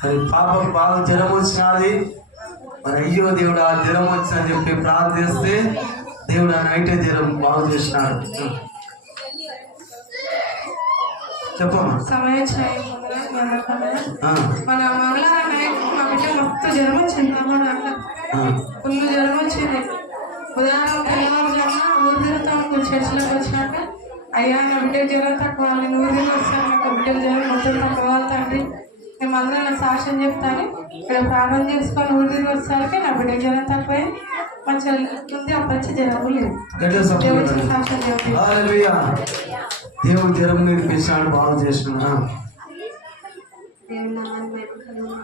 మరి పాపం బాగా జ్వరం వచ్చినది మరి అయ్యో దేవుడు ఆ జ్వరం వచ్చిందని చెప్పి ప్రార్థిస్తే దేవుడు ఆ నైట్ జ్వరం బాగు చేసినాడు. చెప్పమ్మా. సమయం మన మంగళవారం నైట్ మా బిడ్డ మస్తు జ్వరం వచ్చింది అమ్మ ఫుల్ జ్వరం వచ్చింది ఉదయం చర్చిలోకి వచ్చినాక అయ్యా బిడ్డ జ్వరం తక్కువ? నేను ఊరు తిరిగి వస్తాను నాకు బిడ్డ జ్వరం మొత్తం తక్కువ తండ్రి. మేము నా సాక్ష్యం చెప్తాను ఇక్కడ ప్రార్థన చేసుకొని ఊరు తిరిగి వచ్చేసరికి నా బిడ్డ జ్వరం తక్కువే. మంచిగా ఉంది. అప్పుడు వచ్చి జ్వరం లేదు. సాక్ష్యం చెప్తాను దేవుడు జ్వరం నేర్పించాడు బాగు మహిమకలుగును.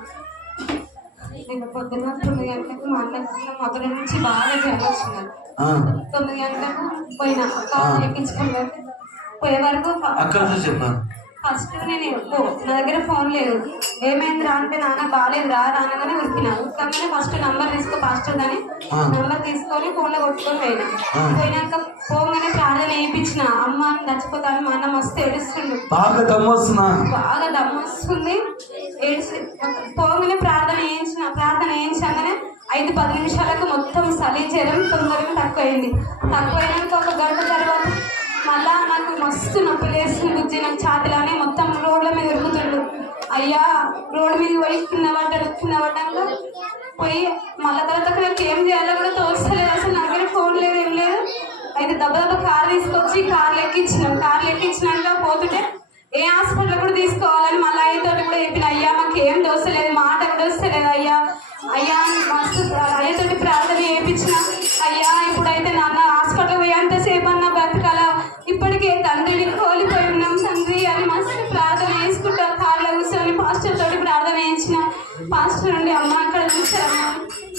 నేను పొద్దున్న తొమ్మిది గంటలకు మా అన్న మొదటి నుంచి బాగా జ్వరం వచ్చింది తొమ్మిది గంటలకు పోయినా. ఎక్కించుకున్నాను పోయే వరకు అక్కడ చూసి చెప్పాను ఫస్ట్ నేను ఓ, నా దగ్గర ఫోన్ లేదు. ఏమైంది రా అంటే నాన్న బాగాలేదు రా రానగానే ఉరికినా ఉరకగానే ఫస్ట్ నంబర్ తీసుకో ఫస్ట్ అని. నంబర్ తీసుకొని ఫోన్లో కొట్టుకొని పోయినా. పోయినాక పోగానే ప్రార్థన వేయించిన అమ్మ చచ్చిపోతాను మా అన్న మస్తు ఏడుస్తుండు. బాగా దమ్మొస్తున్నా బాగా దమ్ము వస్తుంది. ఏడ్చి పోగానే ప్రార్థన వేయించిన ప్రార్థన వేయించగానే ఐదు పది నిమిషాలకు మొత్తం చలి జ్వరం తొందరగా తక్కువ అయింది తక్కువ అయినాక ఒక గంట తర్వాత మళ్ళా నాకు మస్తు నొప్పి లేస్తుంది బుజ్జి. నాకు ఛాతిలోనే మొత్తం రోడ్ల మీద ఉరుకుతుండు అయ్యా రోడ్డు మీద పోయి కింద పడ్డాడు కింద పడ్డాక పోయి మళ్ళా తర్వాత నాకు ఏం చేయాలో కూడా తోస్తలేదు. అసలు నా దగ్గర ఫోన్ లేదు ఏం లేదు. అయితే దెబ్బ దెబ్బ కార్ తీసుకొచ్చి కార్లు ఎక్కించినాం. కార్లు ఎక్కించినాక పోతుంటే ఏ హాస్పిటల్ కూడా తీసుకోవాలని మళ్ళీ అయ్యతో కూడా చెప్పిన అయ్యా మాకు ఏం దోస్తలేదు మాట కూడా వస్తలేదు అయ్యా అయ్యా మస్తు అయ్యతోటి ప్రార్థన చేయించిన అయ్యా ఇప్పుడైతే నాన్న పాస్టర్ నుండి అమ్మ అక్కడ చూసారమ్మా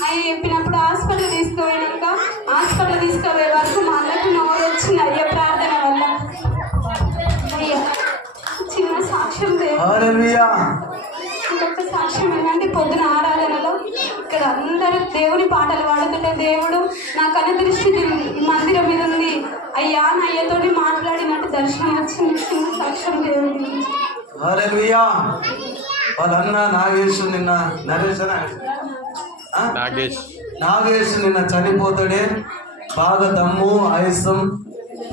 అయ్యి చెప్పినప్పుడు హాస్పిటల్ తీసుకుపోయినాక హాస్పిటల్ తీసుకుపోయే వరకు మా అన్నకు నోరు వచ్చింది అయ్యా ప్రార్థన వల్ల. అయ్యా చిన్న సాక్ష్యం ఇంకొక సాక్ష్యం ఏంటంటే పొద్దున ఆరాధనలో ఇక్కడ అందరూ దేవుని పాటలు పాడుతుంటే దేవుడు నా కను దృష్టి మందిరం మీద ఉంది. అయ్యా నా అయ్యతోటి మాట్లాడినట్టు దర్శనం వచ్చింది. చిన్న సాక్ష్యం దేవుడి వాళ్ళన్న నాగేశ్ నిన్న నరేష్? నాగేష్ నాగేశ్. నిన్న చనిపోతాడే. బాగా దమ్ము ఆయుసం.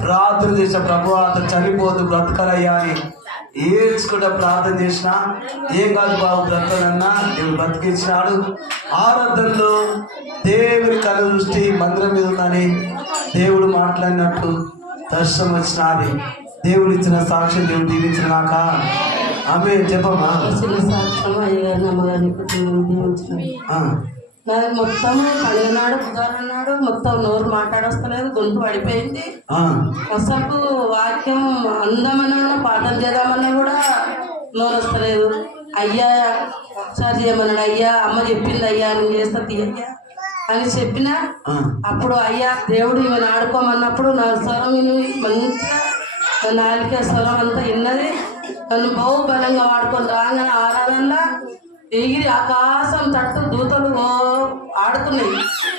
ప్రార్థన చేసిన ప్రభు అతను చనిపోతూ బ్రతకలయ్యా అని ఏడ్చుకుంటా ప్రార్థన చేసిన ఏం కాదు బాబు బ్రతకనన్నా దేవుడు బ్రతికించినాడు ఆరాధనలో దేవుని కళ దృష్టి మందిరం మీద ఉందని దేవుడు మాట్లాడినట్టు దర్శనం వచ్చినది. దేవుడు ఇచ్చిన సాక్ష్యం దేవుడు దీవించిన నాక ఆమె చెప్పమ్మా. చిన్న సాక్ష్యం కుటుంబం దీవించిన నాది మొత్తం కడిగినాడు బుధవారం నాడు మొత్తం నోరు మాట్లాడొస్తలేదు గొంతు పడిపోయింది. అసలు వాక్యం అందమన్నా పాఠం చేద్దామన్నా కూడా నోరు వస్తలేదు అయ్యా ఒకసారి చేయమన్నాడు అయ్యా అమ్మ చెప్పింది అయ్యా నువ్వు చేస్తా తీయ్యా అని చెప్పిన. అప్పుడు అయ్యా దేవుడు ఈమెను ఆడుకోమన్నప్పుడు నా స్వరం మంచిగా నాలిక స్వరం అంతా విన్నది. నన్ను బహుబలంగా వాడుకొని రాగానే ఆరాధనలా ఎగిరి ఆకాశం తట్టు దూతలు ఆడుతున్నాయి.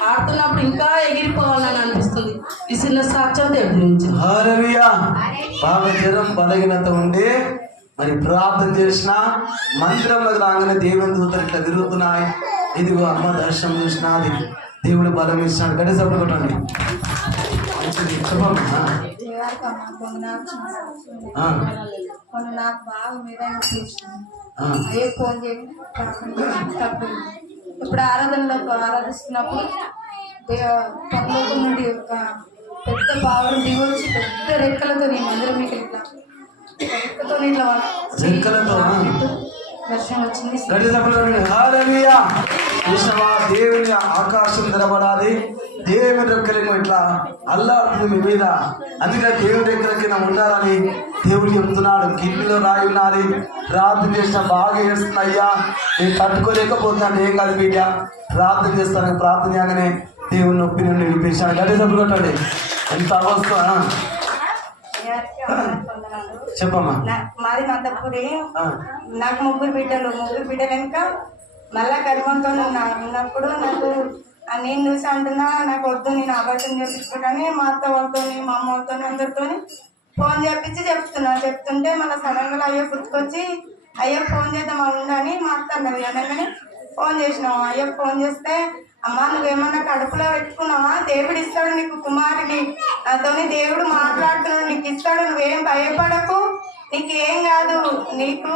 ఆడుతున్నప్పుడు ఇంకా ఎగిరిపోవాలని అనిపిస్తుంది. ఈ చిన్న సాక్ష్యం దేవుడి నుంచి. బాగా జ్వరం బలహీనత ఉండి మరి ప్రార్థన చేసిన మందిరంలో రాగానే దేవుని దూతలు ఇట్లా తిరుగుతున్నాయి. ఇదిగో అమ్మ దర్శనం చేసిన దేవుడు బలం ఇస్తున్నాడు. గడి కొట్టండి. చెప్పమ్మా కొన్ని నాకు బాగా అయ్యే ఫోన్ చేయండి ఇప్పుడు ఆరాధనలో ఆరాధిస్తున్నప్పుడు పరలోకం నుండి ఒక పెద్ద పావులు దిగొచ్చి పెద్ద రెక్కలతో నేను మందిరం మీకు ఇట్లా రెక్కతో ఇట్లా రెక్కలతో, గడి దేవుని ఆకాశం తెరబడాలి. దేవుని రెక్కలేమో ఇట్లా అల్లాడుతుంది మీ మీద. అందుకే దేవుని రెక్కల కింద ఉండాలని దేవుడు చెప్తున్నాడు. కిడ్నీలో రాయి ఉన్నది ప్రార్థన చేసిన బాగా చేస్తున్నా అయ్యా. నేను తట్టుకోలేకపోతున్నాను. ఏం కాదు బిడ్డ. ప్రార్థన చేస్తాను. ప్రార్థన చేయగానే దేవుని నొప్పి నుండి వినిపించాను గడి సభలు కొట్టండి. ఎంత అవస్థ? చెప్పమ్మా. మాది మంతపురి నాకు ముగ్గురు బిడ్డలు. ముగ్గురు బిడ్డలు వెనుక మళ్ళా ఉన్నా. ఉన్నప్పుడు నాకు నేను చూసి అంటున్నా నాకు వద్దు నేను అబద్ధం చేపించుకుంటానే మా అత్త వాళ్ళతో మా అమ్మ వాళ్ళతో అందరితో ఫోన్ చేపించి చెప్తున్నా. చెప్తుంటే మళ్ళీ సడన్గా అయ్యో గుర్తుకొచ్చి అయ్యో ఫోన్ చేద్దాం ఉండని మా అత్త అన్నది. అనగానే ఫోన్ చేసినాము అయ్యో ఫోన్ చేస్తే అమ్మా నువ్వేమన్నా కడుపులో పెట్టుకున్నావా? దేవుడు ఇస్తాడు నీకు కుమారుని. అతని దేవుడు మాట్లాడుతున్నాడు నీకు ఇస్తాడు నువ్వేం భయపడకు. నీకేం కాదు నీకు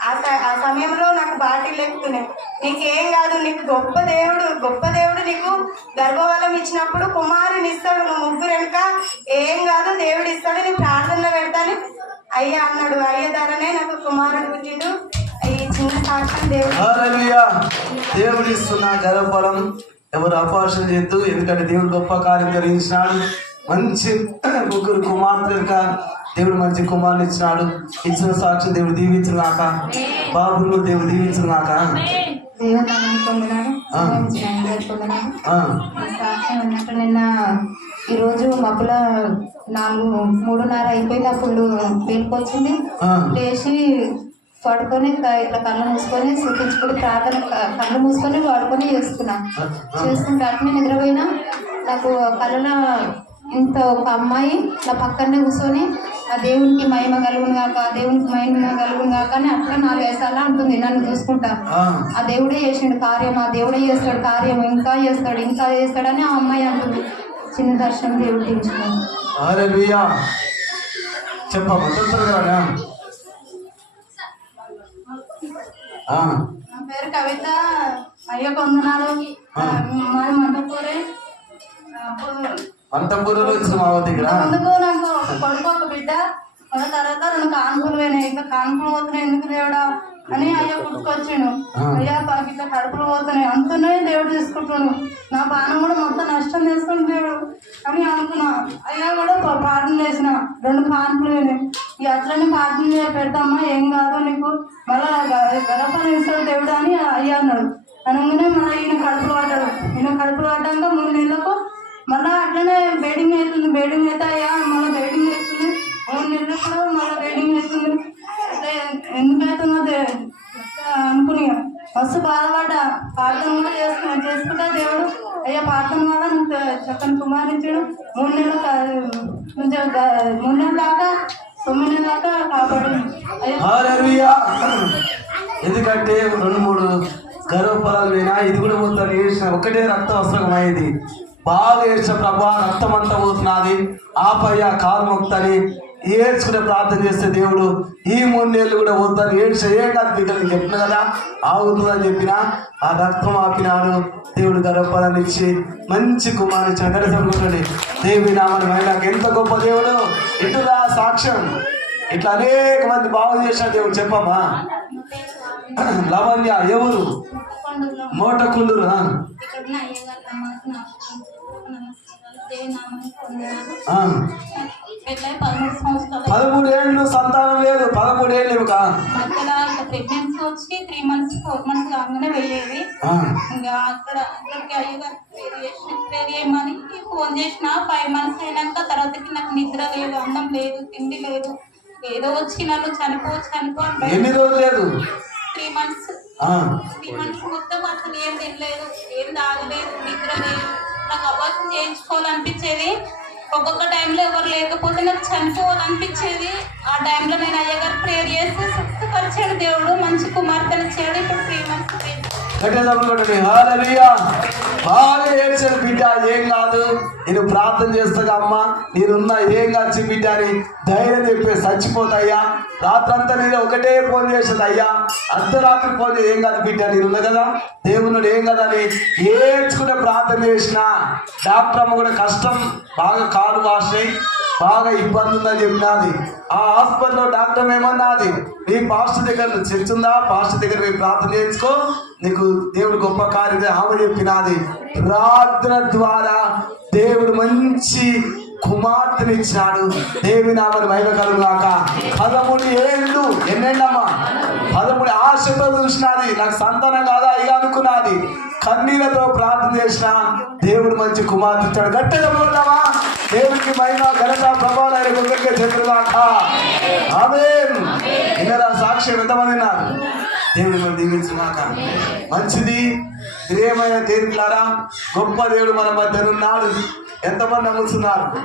ఆ ఆ సమయంలో నాకు బాటిల్ ఎక్కుతున్నాయి నీకేం కాదు నీకు గొప్ప దేవుడు గొప్ప దేవుడు నీకు గర్భవలం ఇచ్చినప్పుడు కుమారుని ఇస్తాడు. నువ్వు ముగ్గురు వెనుక ఏం కాదు దేవుడు ఇస్తాడు నీ ప్రార్థనలో పెడతాను. అయ్యా అన్నాడు అయ్య ధరనే నాకు కుమారుడు పుట్టిండు. దేవుడు ఇస్తున్న గర్వఫలం ఎవరు అపార్షణ చేద్దు ఎందుకంటే దేవుడు గొప్ప కార్యం జరిగించినాడు. మంచి ముగ్గురు కుమార్తెలుగా దేవుడు మంచి కుమారుని ఇచ్చినాడు. ఇచ్చిన సాక్షి దేవుడు దీవించును గాక బాబును దేవుడు దీవించును గాక దేవుడు నామని పొందినాడు ఆ. పొందినాడు ఆ, సాక్ష్యం ఉన్నట్టు నిన్న ఈరోజు మబ్బుల నాలుగు మూడున్నర మేలుకొచ్చింది ఆ. లేచి పడుకొని ఇట్లా కళ్ళు మూసుకొని సూచించుకొని ప్రార్థన కళ్ళు మూసుకొని పడుకొని చేసుకున్నా చేసుకుంటే అట్నే నిద్రపోయినా నాకు కళ్ళలో ఇంత ఒక అమ్మాయి నా పక్కనే కూర్చొని ఆ దేవునికి మహిమ కలుగును కాక ఆ దేవునికి మహిమ కలుగును కాక అని అట్లా నాలుగైదు సార్లు అంటుంది నన్ను చూసుకుంటా. ఆ, దేవుడే చేసిండు కార్యం ఆ దేవుడే చేస్తాడు కార్యం ఇంకా చేస్తాడు ఇంకా చేస్తాడని ఆ అమ్మాయి అంటుంది. చిన్న దర్శనం దేవుడు చెప్పమ్మా నా పేరు కవిత అయ్యో కొందనాలు. మాది మంటపూరే. అంతఃపురంలో వచ్చిన మా ఇక్కడ. ముందుకు నాకు కొడుకు ఒక బిడ్డ. తర్వాత రెండు కాన్పులు పోయినాయి. ఇంకా కాన్పులు పోతున్నాయి ఎందుకు దేవుడా అని అయ్యా పుట్టుకొచ్చాను ఆ. అయ్యా పాకి ఇట్లా కడుపులు పోతున్నాయి అంతున్నాయి దేవుడు తీసుకుంటున్నాను నా పానం కూడా మొత్తం నష్టం చేసుకుని దేవుడు. అని అనుకున్నా. అయ్యా కూడా ప- ప్రార్థన చేసిన. రెండు కాన్పులు పోయినాయి ఇక అట్లనే ప్రార్థన చేయ పెడతామా? ఏం కాదు నీకు. మళ్ళా గర్భాన్ని ఇస్తాడు దేవుడు అని అయ్యా అన్నాడు. అనగానే మళ్ళీ ఈయన కడుపులు పడ్డాడు. ఈయన కడుపులు పడ్డాక మూడు నెలలకు మళ్ళీ అట్లనే బేడింగ్ అవుతుంది. బేడింగ్ అయితే అయ్యా మళ్ళీ బేడింగ్ అవుతుంది. మూడు నెలలు కూడా మళ్ళీ బేడింగ్ అవుతుంది అంటే ఎందుకు అవుతుందో తె- అనుకుని మస్తు బాధపడ్డ ప్రార్థన కూడా చేసుకున్నా చేసుకుంటా దేవుడు. అయ్యా ప్రార్థన వల్ల నువ్వు చక్కని కుమారించాడు మూడు నెలలు కొంచెం మూడు నెలల దాకా తొమ్మిది నెలల దాకా కాపాడు ఎందుకంటే రెండు మూడు గర్భఫలాలు పోయినా ఇది కూడా పోతాను ఏడ్చిన ఒకటే రక్త అయ్యేది బాగా ఏడ్చిన ప్రభా రక్తం అంతా పోతున్నది. ఆపయ్యా కాలు మొక్తని ఏడ్చుకుంటే ప్రార్థన చేస్తే దేవుడు ఈ మూడు నెలలు కూడా పోతాను ఏడ్చ ఏం కాదు నేను చెప్పిన కదా ఆగుతుందని చెప్పిన ఆ రక్తం ఆపినాడు దేవుడు గర్భఫలాన్ని ఇచ్చి మంచి కుమారుని గడిసండి దేవి నామని నాకు ఎంత గొప్ప దేవుడు. ఇటురా సాక్ష్యం. ఇట్లా అనేక మంది బాగు చేసిన దేవుడు చెప్పమ్మా. లవణ్య ఎవరు? పొందినారు. ఆ. పదమూడు పదమూడేళ్ళు సంతానం లేదు ఇంకా ప్రెగ్నెన్సీ వచ్చి త్రీ మంత్స్ ఫోర్ మంత్స్ కాగానే ఆ. ఇంకా అక్కడ అక్కడికి అయ్యగారు ఫోన్ చేసిన ఫైవ్ మంత్స్ అయినాక తర్వాతకి నాకు నిద్ర లేదు అన్నం లేదు తిండి లేదు. ఏదో వచ్చి నన్ను చనిపో చనిపో ఎన్ని రోజులు లేదు? Three months. త్రీ మంత్స్ మొత్తం అసలు ఏం తినలేదు ఏం తాగలేదు నిద్ర లేదు. నాకు అభాసం చేయించుకోవాలనిపించేది. ఒక్కొక్క టైంలో ఎవరు లేకపోతే నాకు చనిపోవాలనిపించేది. ఆ టైంలో నేను అయ్యగారు ప్రేయర్ చేసి పరిచాడు దేవుడు మంచి కుమార్తెను ఇచ్చాడు ఇప్పుడు త్రీ మంత్స్ బాగా ఏడ్చారు బిడ్డ ఏం కాదు. నేను ప్రార్థన చేస్తాగా అమ్మ నేనున్నా ఏం కాచి బిడ్డ అని ధైర్యం చెప్పి చచ్చిపోతాయ్యా. రాత్రంతా నేను ఒకటే ఫోన్ చేసేది అయ్యా. అర్ధరాత్రి ఫోన్ చేసి ఏం కాదు బిడ్డ నేనున్నా కదా దేవునుడు ఏం కదా అని ఏడ్చుకుంటే ప్రార్థన చేసిన. డాక్టర్ అమ్మ కూడా కష్టం బాగా కాలు వాసినాయి. బాగా ఇబ్బంది ఉందని చెప్పినది ఆ హాస్పిటల్లో డాక్టర్ ఏమన్నది నీ పాస్టర్ దగ్గర చర్చ ఉందా? పాస్టర్ దగ్గర పోయి ప్రార్థన చేయించుకో. నీకు దేవుడు గొప్ప కార్యం ఆమె చెప్పినది. ప్రార్థన ద్వారా దేవుడు మంచి కుమార్తెని ఇచ్చినాడు. దేవి నామని మహిమ కలుగులాక పదమూడు ఏళ్ళు ఎన్నెండమ్మా? పదమూడు ఆశతో చూసినది. నాకు సంతానం కాదా? ఇక అనుకున్నది. కన్నీళ్ళతో ప్రార్థన చేసిన దేవుడు మంచి కుమార్తె ఇచ్చాడు. గట్టిగా పోదామా దేవుడికి మహిమ ఘనత ప్రభావం ఆయన గొప్పగా చెప్పుగాక ఆమేన్. సాక్ష్యం ఎంతమంది ఉన్నారు? దేవుడు మనం దీవించుగాక మంచిది ప్రియమైన దేవులారా గొప్ప దేవుడు మన మధ్యనున్నాడు ఎంతమంది నమ్ముతున్నారు?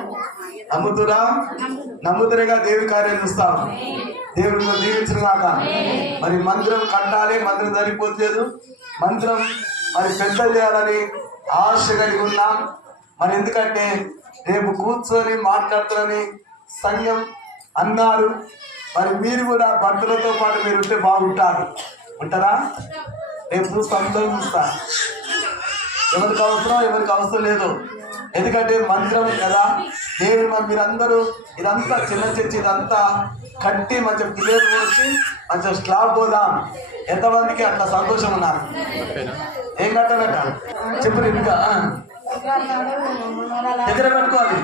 నమ్ముతురా? నమ్ముతురేగా దేవి కార్యం చూస్తాం. దేవుడు దీవించిన మరి మందిరం కట్టాలి మందిరం సరిపోతలేదు మందిరం మరి పెద్దలు చేయాలని ఆశ కలిగి ఉన్నాం. మరి ఎందుకంటే రేపు కూర్చొని మాట్లాడుతారని సంఘం అన్నారు. మరి మీరు కూడా భక్తులతో పాటు మీరు ఉంటే బాగుంటారు. ఉంటారా? రేపు చూస్తా అందరూ చూస్తా. ఎవరికి అవసరం ఎవరికి అవసరం లేదు. ఎందుకంటే మంత్రం కదా? దేవుడు మీరందరూ ఇదంతా చిన్న చర్చి ఇదంతా కట్టి మంచిగా పిల్లలు పోసి మంచిగా స్లాబ్ పోదాం. ఎంతమందికి అట్లా సంతోషం ఉన్నారు? ఏం కట్టాలట? చెప్పు ఇంకా ఆ. దగ్గర పెట్టుకోవాలి.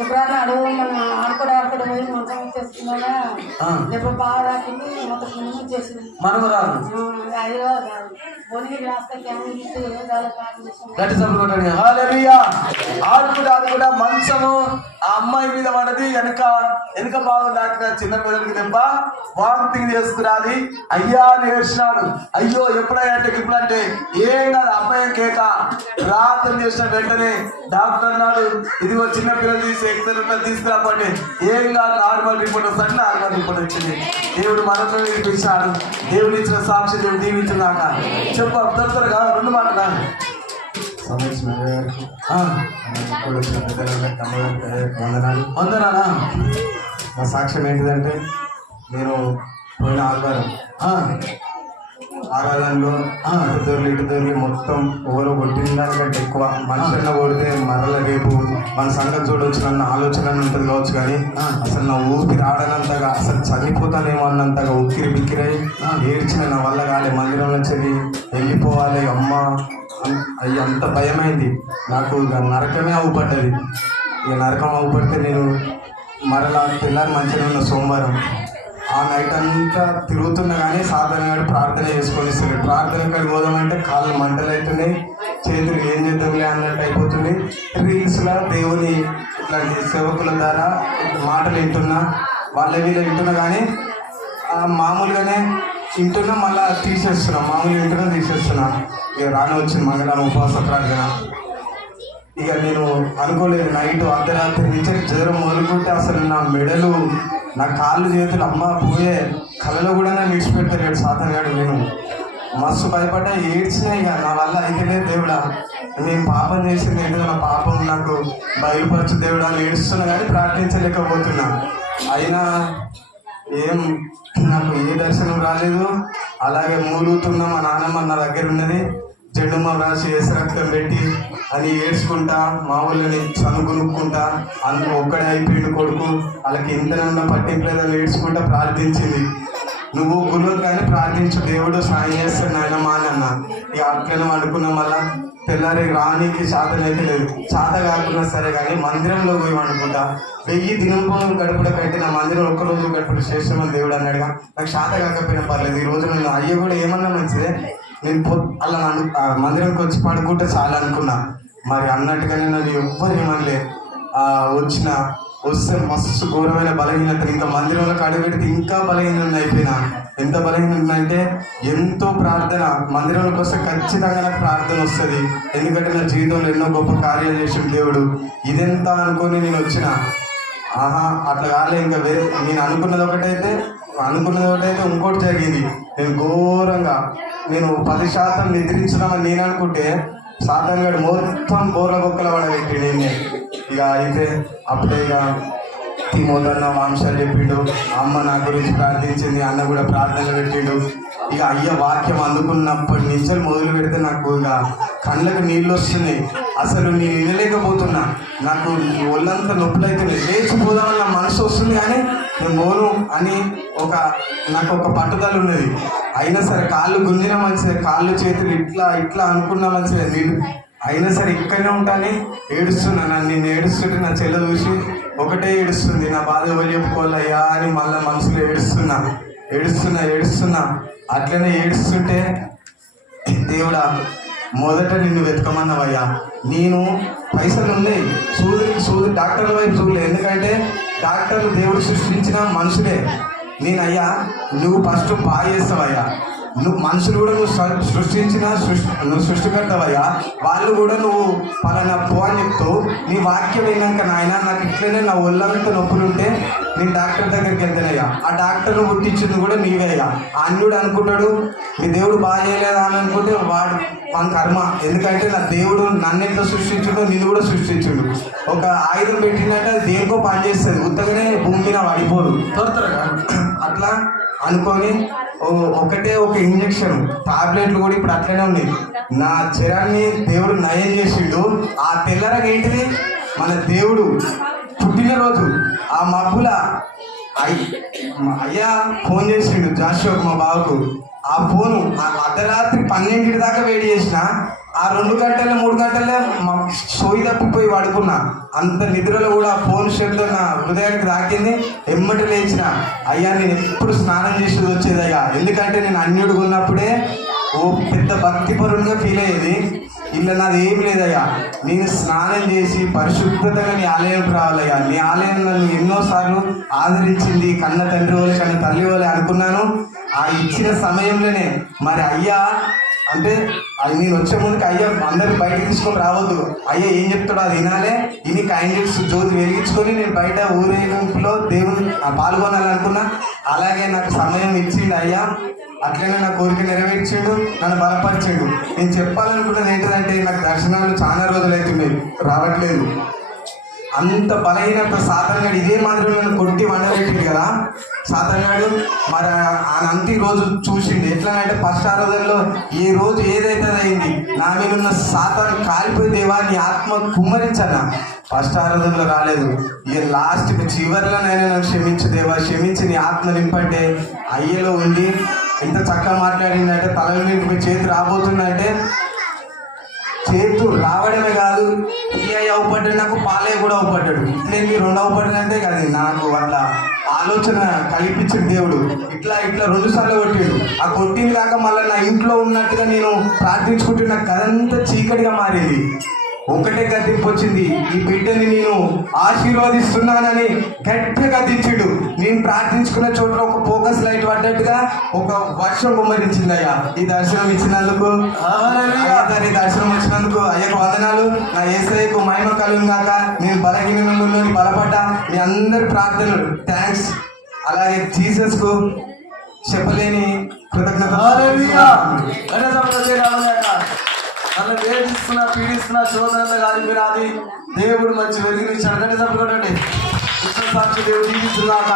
శుక్రవారం అడుగు మనం ఆడుకోడు ఆడుకోడు పోయి మొత్తం ఇచ్చేసుకున్నా. రేపు బాగా రాకింది మొత్తం పుణ్యం ఇచ్చేసింది మనవరాలు అయ్యో భువనగిరి మంచము ఆ అమ్మాయి మీద పడది వెనక వెనక భాగం దాటిన చిన్న పిల్లలకి దెబ్బ. వామిటింగ్ చేసుకురాది అయ్యా అని ఏడ్చినాడు అయ్యో ఎప్పుడయ్యా అంటే ఇప్పుడు అంటే ఏం కాదు అబ్బాయి కేక. ప్రార్థన చేసిన వెంటనే డాక్టర్ అన్నాడు ఇదిగో చిన్న పిల్లలు తీసి ఎక్సరెంట్ తీసుకురాపండి ఏం కాదు నార్మల్ రిపోర్ట్ వస్తాడు నార్మల్ రిపోర్ట్ వచ్చింది. దేవుడు మనతో వినిపించాడు దేవుడు ఇచ్చిన సాక్షి దేవుడు దీవించున్నాక చెప్పు త్వరగా రెండు వందనాలు. వందనాలా? నా సాక్ష్యం ఏంటిదంటే నేను పోయిన ఆదివారం ఆరాధనలో అటు ఇటుదొరలు మొత్తం ఎవరో కొట్టిన దానికంటే ఎక్కువ. మనుషులను కొడితే మరల రేపు మన సంగతి చూడొచ్చు అన్న ఆలోచన ఉంటుంది కావచ్చు కానీ అసలు నా ఊపిరి ఆడనంతగా అసలు చనిపోతానేమో అన్నంతగా ఉక్కిరి బిక్కిరై ఏడ్చిన నా వల్ల కాలే మందిరం నుంచి వెళ్ళిపోవాలి అమ్మ అయ్యి అంత భయమైంది. నాకు నరకమే అవుపడ్డది ఇక నరకం అవుపడితే నేను మరలా తెల్లారి మంచిగా ఉన్న సోమవారం ఆ నైట్ అంతా తిరుగుతున్నా కానీ సాధన గారు ప్రార్థన చేసుకొని ఇస్తుంది ప్రార్థన కాడికి పోదామంటే కాళ్ళు మంటలు అవుతున్నాయి చేతులు ఏం చేద్దాంలే అన్నట్టు అయిపోతుంది. రీల్స్లో దేవుని ఇట్లాంటి సేవకుల ద్వారా మాటలు వింటున్నా వాళ్ళ వీళ్ళు వింటున్నా కానీ మామూలుగానే వింటున్నా మళ్ళీ తీసేస్తున్నా మామూలు వింటున్నా తీసేస్తున్నా. ఇక రాని వచ్చింది మంగళవారం ఉపవాస ప్రార్థన. ఇక నేను అనుకోలేదు నైట్ అర్ధరాత్రి నుంచి జ్వరం మొదలుకుంటే అసలు నా మెడలు నా కాళ్ళు చేతులు అమ్మ పోయే కళలో కూడా నన్ను విడిచిపెట్టలేడు సాధన గాడు నేను. మస్తు భయపడ్డా ఏడ్చినాయి ఇక నా వల్ల అయితే దేవుడా. నేను పాపం చేసింది ఏంటో నా పాపం నాకు బయలుపరచు దేవుడా అని ఏడుస్తున్నా కానీ ప్రార్థించలేకపోతున్నా. అయినా ఏం నాకు ఏ దర్శనం రాలేదు. అలాగే మూలుగుతున్న మా నాన్నమ్మ నా దగ్గర ఉన్నది. జడుమ రాసి వేసి రక్తం పెట్టి అని ఏడ్చుకుంటా మా ఊళ్ళని చనుగునుక్కుంటా అందుకు ఒక్కడే అయిపోయింది కొడుకు. వాళ్ళకి ఇంతనన్నా పట్టింపులేదని ఏడ్చుకుంటా ప్రార్థించింది. నువ్వు గురువు కానీ ప్రార్థించు దేవుడు సాయం చేస్తాడు నాయన మా నాన్న ఇక అట్లనే అనుకున్నాం వల్ల తెల్లారి రానికి చేతనైతే అయితే లేదు. చేత కాకుండా సరే కానీ మందిరంలో పోయి అనుకుంటా వెయ్యి దినపోవడం గడపడ కంటే నా మందిరం ఒక్క రోజు గడపడం శ్రేష్టమని దేవుడు అన్నాడుగా. నాకు చేత కాకపోయినా పర్లేదు ఈ రోజు నేను అయ్య కూడా ఏమన్నా మంచిదే? నేను పొ అలా నన్ను మందిరంకి వచ్చి పడుకుంటే చాలా అనుకున్నా. మరి అన్నట్టుగానే నన్ను ఎవ్వరు ఏమనలే. ఆ వచ్చిన వస్తే మస్తు ఘోరమైన బలహీనత. ఇంకా మందిరంలో అడుగుపెడితే ఇంకా బలహీన అయిపోయినా. ఎంత బలహీన అంటే ఎంతో ప్రార్థన. మందిరంలోకి వస్తే ఖచ్చితంగా నాకు ప్రార్థన వస్తుంది. ఎందుకంటే నా జీవితంలో ఎన్నో గొప్ప కార్యాలు చేసిన దేవుడు. ఇదెంత అనుకొని నేను వచ్చిన? ఆహా అట్లా కాలే ఇంకా వేరే నేను అనుకున్నది ఒకటైతే అనుకున్నది ఒకటైతే ఇంకోటి జరిగింది. నేను ఘోరంగా నేను పది శాతం నిద్రించుదామని నేను అనుకుంటే సాధారణ గడు మొత్తం బోర్ల బొక్కల పడబెట్టి నేను ఇక అయితే అప్పుడే ఇక తిమోదన్న వంశాలు చెప్పిండు అమ్మ నా గురించి ప్రార్థించింది అన్న కూడా ప్రార్థనలు పెట్టిండు. ఇక అయ్య వాక్యం అందుకున్నప్పటి నుంచి మొదలు పెడితే నాకు ఇక కళ్ళకు నీళ్ళు వస్తున్నాయి. అసలు నేను వినలేకపోతున్నా. నాకు ఒళ్ళంతా నొప్పులు అవుతున్నాయి లేచిపోదామని నా మనసు వస్తుంది కానీ నేను మోను అని ఒక నాకు ఒక పట్టుదల ఉన్నది. అయినా సరే కాళ్ళు గుంజిన మంచిదే కాళ్ళు చేతులు ఇట్లా ఇట్లా అనుకున్నా మంచిదే. నేను అయినా సరే ఇక్కడనే ఉంటానే ఏడుస్తున్నా. నన్ను నేను ఏడుస్తుంటే నా చెల్ల చూసి ఒకటే ఏడుస్తుంది. నా బాధ ఎవరు చెప్పుకోవాలయ్యా అని మళ్ళీ మనసులో ఏడుస్తున్నా. ఏడుస్తున్నా ఏడుస్తున్నా. అట్లనే ఏడుస్తుంటే దేవుడా మొదట నిన్ను వెతకమన్నావయ్యా. నేను పైసలు ఉన్నాయి సూది సూదు డాక్టర్ల వైపు చూడలే. ఎందుకంటే డాక్టర్లు దేవుడు సృష్టించిన మనుషులే. నేనయ్యా నువ్వు ఫస్ట్ బాగా చేస్తావయ్యా. నువ్వు మనుషులు కూడా నువ్వు సృ- సృష్టించిన సృష్టి నువ్వు సృష్టికర్తవయ్యా. వాళ్ళు కూడా నువ్వు పలానా పో అని చెప్తావు నీ వాక్యం విన్నాక నాయన నాకు ఇట్లనే నా ఒళ్ళంతా నొప్పులు ఉంటే నేను డాక్టర్ దగ్గరికి వెళ్తానయ్యా. ఆ డాక్టర్ను పుట్టించింది కూడా నీవే అయ్యా ఆ అన్యుడు అనుకుంటాడు మీ దేవుడు బాగా చేయలేదా అని అనుకుంటే వాడు మన కర్మ. ఎందుకంటే నా దేవుడు నన్ను ఎట్లా సృష్టించుడో నిన్ను కూడా సృష్టించుడు. ఒక ఆయుధం పెట్టినట్టు అది దేనికో పని చేస్తుంది ఉత్తగానే భూమి మీద పడిపోదు. అట్లా అనుకొని ఒకటే ఒక ఇంజక్షన్ టాబ్లెట్లు కూడా ఇప్పుడు అట్లనే ఉంది నా చిరాన్ని దేవుడు నయం చేసిండు. ఆ తెల్లరగా ఏంటిది? మన దేవుడు పుట్టినరోజు. ఆ మబ్బుల అయ్య అయ్యా ఫోన్ చేసిండు జాషోక్ మా బావకు. ఆ ఫోను ఆ అర్ధరాత్రి పన్నెండింటి దాకా వేడి చేసిన ఆ రెండు గంటల మూడు గంటలే మా సోయి తప్పిపోయి పడుకున్నా అంత నిద్రలో కూడా ఫోన్ శబ్దం నా హృదయానికి తాకింది ఎమ్మటి లేచిన అయ్యా నేను ఎప్పుడు స్నానం చేసేది వచ్చేది అయ్యా ఎందుకంటే నేను అన్యుడుగా ఉన్నప్పుడే ఓ పెద్ద భక్తి పరుడుగా ఫీల్ అయ్యేది. ఇలా నాది ఏం లేదయ్యా. నేను స్నానం చేసి పరిశుద్ధతగా నీ ఆలయానికి రావాలయ్యా. నీ ఆలయం నన్ను ఎన్నోసార్లు ఆదరించింది. కన్న తండ్రి వాళ్ళు కన్న తల్లి వాళ్ళే అనుకున్నాను. ఆ ఇచ్చిన సమయంలోనే మరి అయ్యా అంటే అది నేను వచ్చే ముందుకు అయ్యా అందరు బయటకు తీసుకొని రావద్దు. అయ్యా ఏం చెప్తాడో అది వినాలే. ఇన్ని కైండ్స్ జ్యోతి వెలిగించుకొని నేను బయట ఊరేగింపులో దేవుని పాల్గొనాలనుకున్నా. అలాగే నాకు సమయం ఇచ్చిండు అయ్యా. అట్లనే నా కోరిక నెరవేర్చిండు నన్ను బలపరిచిండు. నేను చెప్పాలనుకున్నది ఏంటంటే నాకు దర్శనాలు చాలా రోజులు అవుతున్నాయి రావట్లేదు. అంత బలహీనత సాతంగాడు ఇదే మాదిరి నన్ను కొట్టి వండబెట్టిండు కదా. సాతంగాడు మరి ఆయన అంతి రోజు చూసిండు. ఎట్లానంటే ఫస్ట్ ఆరాధనలో ఈ రోజు ఏదైతే అయింది నా మీద ఉన్న సాతాను కాలిపోయి దేవా నీ ఆత్మ కుమ్మరించన్నా. ఫస్ట్ ఆరాధనలో రాలేదు. ఇక లాస్ట్ చివరిలోనైనా నన్ను క్షమించు దేవా క్షమించి నీ ఆత్మ నింపంటే అయ్యలో ఉండి ఎంత చక్కగా మాట్లాడిందంటే తల మీద చేతి రాబోతుందంటే చేతు రావడమే కాదు టీఐ అవ్వబడ్డాడు నాకు పాలయ్య కూడా అవుపడ్డాడు మీరు రెండు అవుపడ్డాడంటే కానీ నాకు వాళ్ళ ఆలోచన కల్పించిన దేవుడు. ఇట్లా ఇట్లా రెండు సార్లు కొట్టిండు. ఆ కొట్టింది కాక మళ్ళీ నా ఇంట్లో ఉన్నట్టుగా నేను ప్రార్థించుకుంటే నాకు కదంతా చీకటిగా మారింది. ఒకటే గద్దింపు వచ్చింది ఈ బిడ్డని నేను ఆశీర్వదిస్తున్నానని గట్టిగా గద్దించిండు. నేను ప్రార్థించుకున్న చోట ఒక ఫోకస్ లైట్ పడ్డట్టుగా ఒక వర్షం గుమ్మరించింది అయ్యా ఈ దర్శనం ఇచ్చినందుకు. దర్శనం వచ్చినందుకు అయ్యకు వందనాలు. నా ఏసయ్యకు మహిమ కలుగు కాక నేను బలహీనంలో బలపడ్డా మీ అందరి ప్రార్థనలు. థ్యాంక్స్ అలాగే జీసస్కు చెప్పలేని కృతజ్ఞత నన్ను వేధిస్తున్నా పీడిస్తున్నా శోధనలు కానీ మీరు అది దేవుడు మంచి వెలుగునిచ్చాడు. కంటే కొట్టండి. కృష్ణ సాక్షి దేవుడు జీవిస్తున్నాక